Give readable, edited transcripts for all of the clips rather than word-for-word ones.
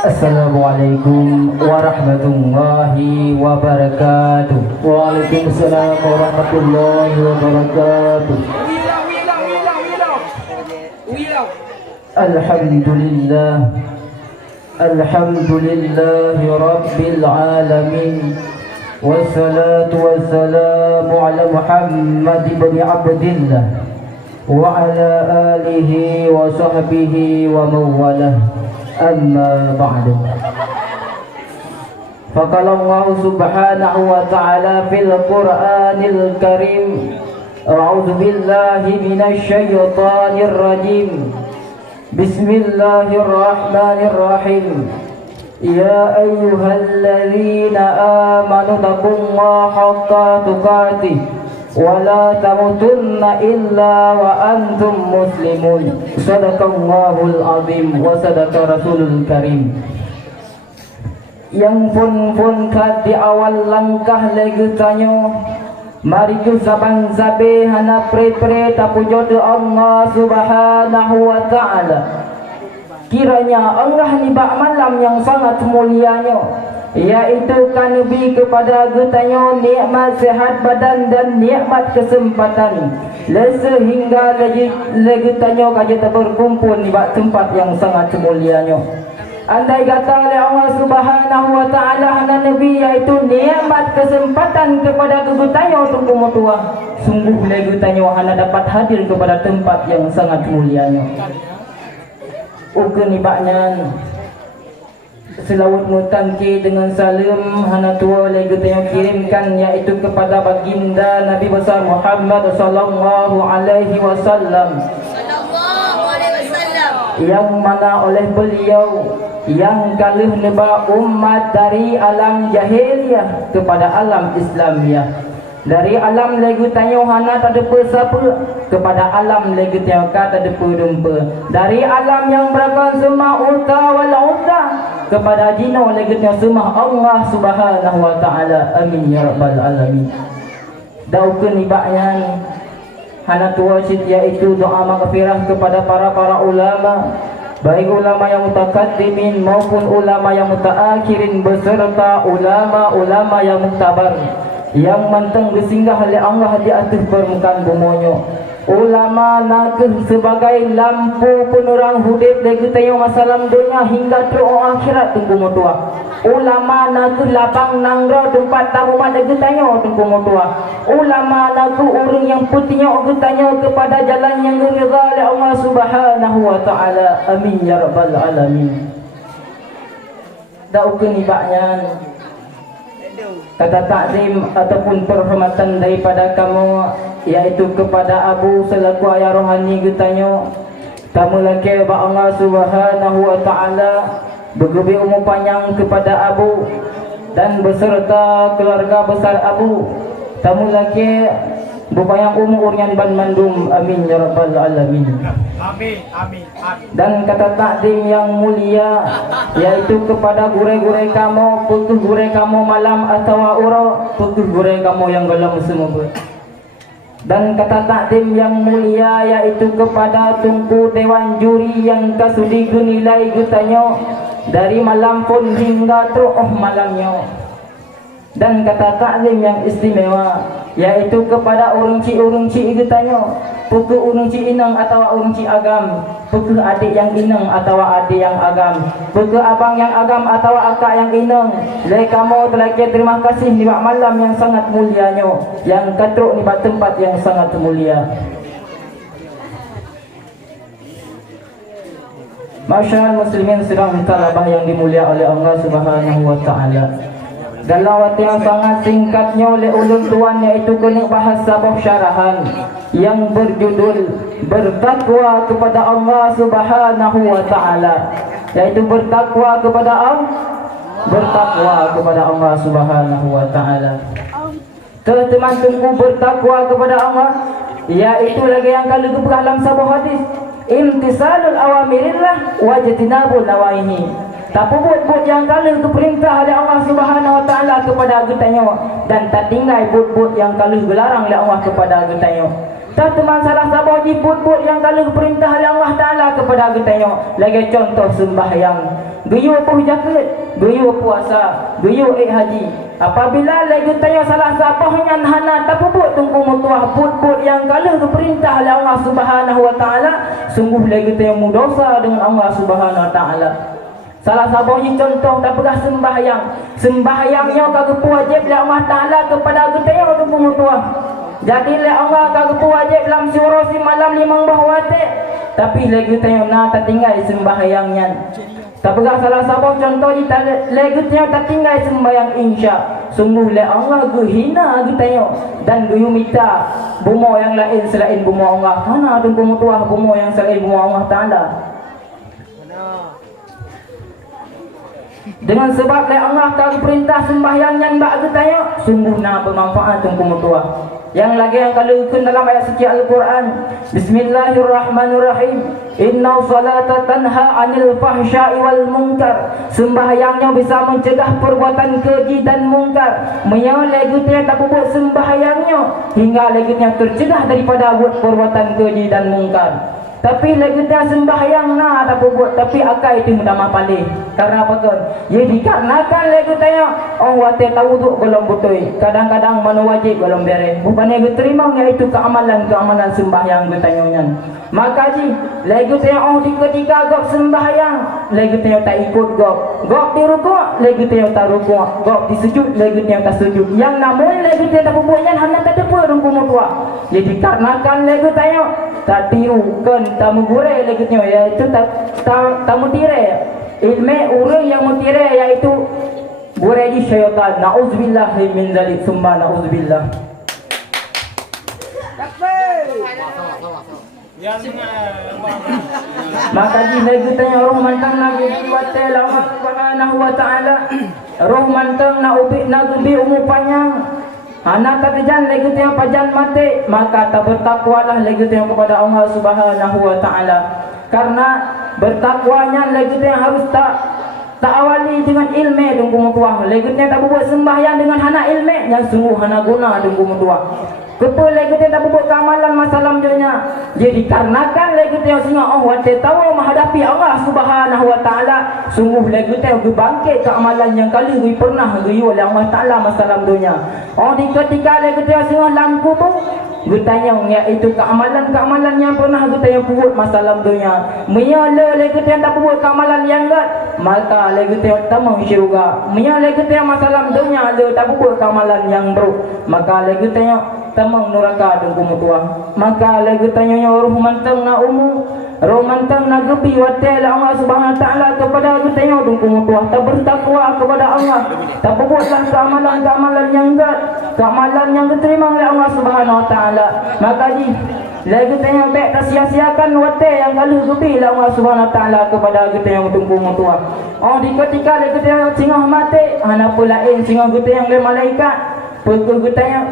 Assalamualaikum warahmatullahi wabarakatuh. Waalaikumsalam warahmatullahi wabarakatuh. Alhamdulillah, alhamdulillahi rabbil alamin. Wassalatu wassalamu ala Muhammad ibn Abdillah wa ala alihi wa sahbihi wa mawalah. Amma ba'du. Faqala Allah subhanahu wa ta'ala fil Qur'anil Karim, a'udzu billahi minasy syaithanir rajim. Bismillahirrahmanirrahim. Ya ayyuhalladzina amanu taqullaha haqqa tuqatih wa la tamutunna illa wa antum muslimun. Sadaqallahul azim wa sadaqa rasulul karim. Yang pun kat di awal langkah lagi tanyo, mari ku sabang sabe hana pre tapujo tu Allah subhanahu wa ta'ala. Kiranya Allah ni bak malam yang sangat mulianya, yaitu kanubi kepada getanyo nikmat sehat badan dan nikmat kesempatan, sehingga lagi tanyo kaja berkumpul ni bak tempat yang sangat mulianya. Andai kata oleh Allah subhanahu wa ta'ala hana nabi, yaitu nikmat kesempatan kepada getanyo untuk kumutua, sungguh lagi tanyo hana dapat hadir kepada tempat yang sangat mulianya. Uke nibaknya selawat mutamki dengan salam hana tua lagi yang kirimkan, yaitu kepada baginda Nabi besar Muhammad sallallahu alaihi wasallam, yang mana oleh beliau yang kalih neba umat dari alam jahiliyah kepada alam Islamiyah, dari alam lagi tanyo hana tak ada siapa kepada alam lagi tanyo tak ada dumpa, dari alam yang berakal semua uta wal uta kepada dino lagi tanyo semua Allah subhanahu wa ta'ala. Amin ya rabbal alamin. Daukeun ibaknya hana tua sit, yaitu doa maghfirah kepada para ulama, baik ulama yang mutakaddimin maupun ulama yang mutaakhirin, beserta ulama yang muktabar yang manteng disinggah oleh Allah di atas permukaan bumonyo. Ulama nakeh sebagai lampu penerang hudib lagi tayo masalam dunia hingga tero akhirat tunggu mutua. Ulama nakeh lapang nangro tempat tamu lagi tayo tunggu mutua. Ulama nakeh orang yang putihnya tayo kepada jalan yang ridha oleh Allah subhanahu wa ta'ala. Amin ya rabbal alamin. Daukeun ibaknya kata takzim ataupun perhormatan daripada kamu, yaitu kepada Abu selaku ayah rohani getanyo. Tamu laki ba Allah subhanahu wa ta'ala bergebi umur panjang kepada Abu dan beserta keluarga besar Abu. Tamu laki berpanjang umur yang ban mandum. Amin ya rabbal alamin. Amin, amin, amin. Dan kata takdim yang mulia, yaitu kepada gure-gure kamu, putus gure kamu malam atau uro, putus gure kamu yang galam semua. Dan kata takdim yang mulia, yaitu kepada tungku dewan juri yang kasudi nilai gutanyo dari malam pun hingga teruh malamnya. Dan kata taklim yang istimewa, yaitu kepada urung ci getanyo, puku urung ci inang atau urung ci agam, puku adik yang inang atau adik yang agam, puku abang yang agam atau akak yang inang. Lai kamu telah terima kasih di malam yang sangat mulianya, yang katruk di tempat yang sangat mulia. Masyaallah muslimin sedang talabah yang dimulia oleh Allah subhanahu wa ta'ala. Dalam waktu yang sangat singkatnya oleh ulun tuan, yaitu kena bahas sebuah syarahan yang berjudul bertakwa kepada Allah subhanahu wa ta'ala, yaitu bertakwa kepada Allah subhanahu wa ta'ala. Teman tunggu bertakwa kepada Allah, yaitu lagi yang kali keberah dalam sebuah hadis, imtisalul awamirillah wajtinabul nawahihi. Tapi buat yang kali keperintah oleh Allah subhanahu wa ta'ala kepada agetanyo, dan tak tinggal buat yang kali gelarang oleh Allah kepada agetanyo. Tak teman salah sabah jibut-but yang kalau perintah oleh Allah Ta'ala kepada kita tengok. Lagi contoh sembahyang. Geyu puh jaket, geyu puasa, geyu haji. Apabila lagi tengok salah sabahnya hana tapubut tunggu mutuah but-but yang kalau perintah oleh Allah Subhanahu Wa Ta'ala, sungguh lagi tengok mudosa dengan Allah Subhanahu Wa Ta'ala. Salah sabahnya contoh tak pernah sembahyang. Sembahyangnya kagak wajib oleh Allah Ta'ala kepada kita tengok tunggu mutuah. Jadi Allah kagak wajib dalam surah si malam 5 bahwate. Tapi lagi tengok nak tak tinggal sembahyangnya. Tak pernah salah sabah contoh ni lagi tengok tak tinggal sembahyang insya. Sungguh Allah hina kita tengok dan guyu minta bumo yang lain selain bumo Allah. Mana tu bumo tuah bumo yang selain bumo Allah Taala. Dengan sebab Allah kagak perintah sembahyang yang bak kita tengok sungguh nak bermanfaat tu bumo tuah. Yang lagi yang kalau ikut dalam ayat suci Al-Quran, Bismillahirrahmanirrahim, Inna salata tanha anil fahsya'i wal munkar. Sembahyangnya bisa mencegah perbuatan keji dan mungkar. Menyang legitnya tak buat sembahyangnya hingga legitnya tercegah daripada buat perbuatan keji dan mungkar. Tapi legitnya sembahyang nah tak buat, tapi akal itu mudah mapalih. Karena apa kan? Ya dikarenakan legitnya orang wate tahu tu belum betul. Kadang-kadang mana wajib belum beres. Bukannya diterima iaitu keamalan sembahyang bertanya. Maka ji legitnya orang di ketika gok sembahyang, legitnya tak ikut gok. Gok di rukuk, legitnya tak rukuk. Gok di sujud, legitnya tak sujud. Yang namun legitnya tak buatnya hanya tak ada rukuk mutua. Jadi dikarenakan legitnya tak tirukan tamu gure legitnya iaitu tamu tire. Ilmu orang yang mutire iaitu gure di syaitan. Nauzubillah min dzalik, summa nauzubillah. Maka jika kita yang roh mantang Nabi Wata'ala Allah Subhanahu Wa Ta'ala, roh mantang na ubi nabi umur panjang, anak tak kejan lagi yang pajan mati, maka tak bertakwalah lagi yang kepada Allah Subhanahu Wa Ta'ala. Karena bertakwanya lagi yang harus tak awali dengan ilmu dengku mutuah. Lagi yang tak buat sembahyang dengan hana ilmu yang sungguh hana guna dengku mutuah. Kepa lagi dia tak buat kamalan masalah dunia. Jadi dikarenakan lagi dia singa Allah tahu menghadapi Allah Subhanahu Wa Ta'ala, sungguh lagi dia bangkit keamalan yang kali pernah diu oleh Allah Ta'ala masalah dunia. Oh di ketika lagi dia singa dalam kubur, bertanya iaitu keamalan yang pernah kita yang buat masalah dunia. Menyala lagi dia tak buat kamalan yang enggak, maka lagi dia tamang syurga. Menyala lagi dia masalah dunia dia tak buat kamalan yang buruk, maka lagi dia tamang neraka dengku mutuah. Maka lagi tanya roh mantang na roh mantang na gebi watel Allah Subhanahu Wa Ta'ala kepada kita tanya dengku mutuah. Tak bertakwa kepada Allah, tak buatlah keamalan yang enggak, keamalan yang diterima oleh Allah Subhanahu Wa Ta'ala. Maka lagi tanya baik tak sia-siakan watel yang kalau gebi Allah Subhanahu Wa Ta'ala kepada kita yang dengku mutuah. Oh di ketika lagi tanya singah mati, hana pula singah kita yang le malaikat pukul kita yang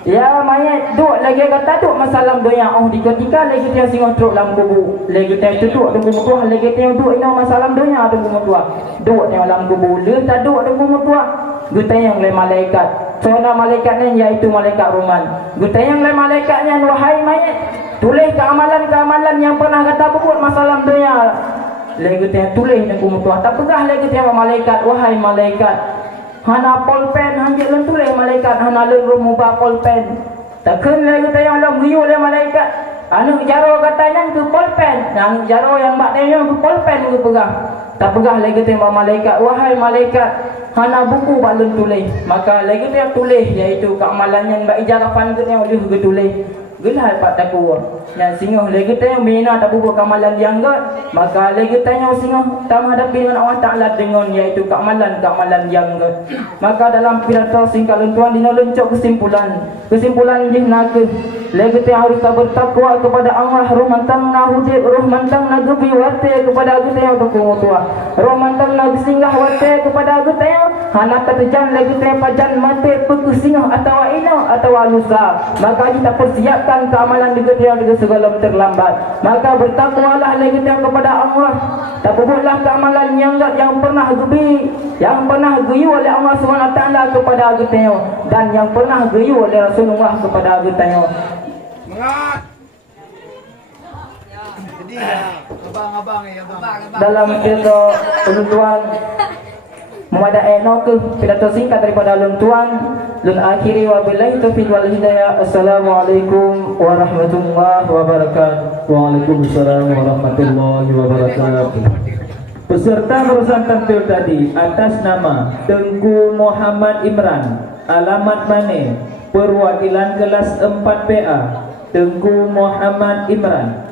ya mayat duk lagi kata duk masalah dunia. Oh di ketika lagi dia singgah duk dalam kubur, lagi dia duduk dalam kubur, lagi dia duk ina masalah dunia dalam kubur, duk dalam kubur, dia tak duk dalam kubur. Kita yang le malaikat, soalnya malaikatnya iaitu malaikat Roman. Kita yang le malaikatnya wahai mayat, tulis keamalan yang pernah kata buat masalah dunia. Lagi dia tulis dalam kubur. Tak pegah lagi dia malaikat, wahai malaikat, hana polpen hanjit lan tulis malaikat hana len rumubah polpen. Takkan lagi tayang lam riu le malaikat. Anu jaro katanya ke polpen. Anu jaro yang bak tayang ke polpen ke pegah. Tak pegah lagi tayang malaikat, wahai malaikat, hana buku bak len tulis. Maka lagi tayang tulis iaitu keamalannya bak ijarafan ke tayang oleh ke tulis. Gelal pak takwa. Yang singoh lagi tayang bina tak buat kamalan yang enggak, maka lagi tayang singoh tak menghadapi dengan Allah Ta'ala dengan iaitu keamalan yang enggak. Maka dalam pidato singkat tuan dinaluncuk kesimpulan jih naga lagi tayang harus bertakwa kepada Allah. Roh mantang na hujib, roh mantang na gebi wate kepada aku tayang dukung tua, roh mantang na singgah wate kepada aku tayang hana terjan lagi tayang pajan mate peku singoh atau ino atau lusa. Maka kita persiapkan keamalan juga dengan segala terlambat. Maka bertakwalah lagi kepada Allah. Tak buatlah keamalan yang pernah gebi, yang pernah geyu oleh Allah SWT kepada kita dan yang pernah geyu oleh Rasulullah kepada kita. Semangat. Jadi abang-abang ya abang. Dalam pidato ulun tuan memada ke pidato singkat daripada ulun tuan lun akhiri wabillahi taufiq wal hidayah. Assalamualaikum warahmatullahi wabarakatuh. Waalaikumsalam warahmatullahi wabarakatuh. Peserta urusan tampil tadi atas nama Tengku Muhammad Imran, alamat Mane, perwakilan kelas 4 PA, Tengku Muhammad Imran.